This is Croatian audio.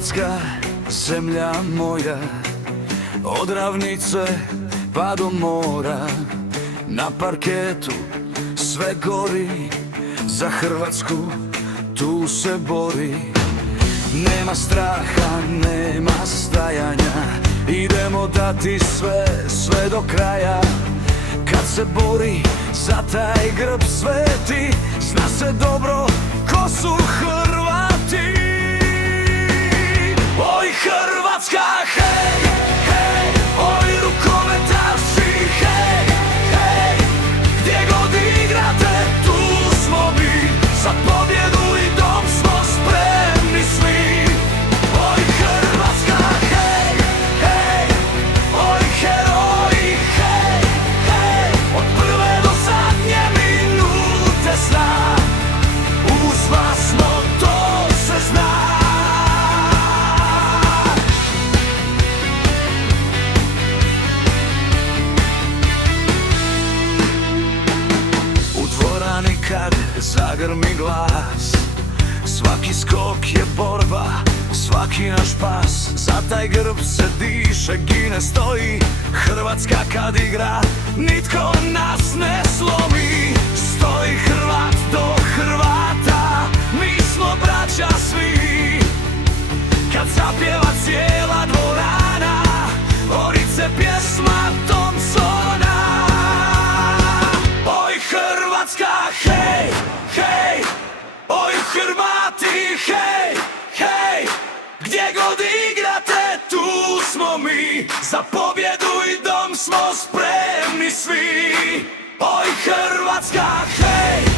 Hrvatska, zemlja moja, od ravnice pa do mora. Na parketu sve gori, za Hrvatsku tu se bori. Nema straha, nema stajanja, idemo dati sve do kraja. Kad se bori za taj grb sveti, zna se dobro ko su Hrvati. Oj Hrvatska, hej, hej, oj rukometaši, hej, hej, gdje god igrate tu smo mi, za pobjedu i dom smo spremni svi. Oj Hrvatska, hej, hej, oj heroji, hej, hej, od prve do zadnje minute sna, uz vas smo, to se zna. Kad zagrmi glas, svaki skok je borba, svaki naš pas. Za taj grb se diše, gine, stoji. Hrvatska kad igra, nitko nas ne slomi. Stoji Hrvat do Hrvata, mi smo braća svi. Kad zapjeva cijela dvorana, Orice pjesma Thompsona. Oj Hrvatska, hej, hej, oj Hrvati, hej, hej, gdje god igrate tu smo mi, za pobjedu i dom smo spremni svi. Oj Hrvatska, hej.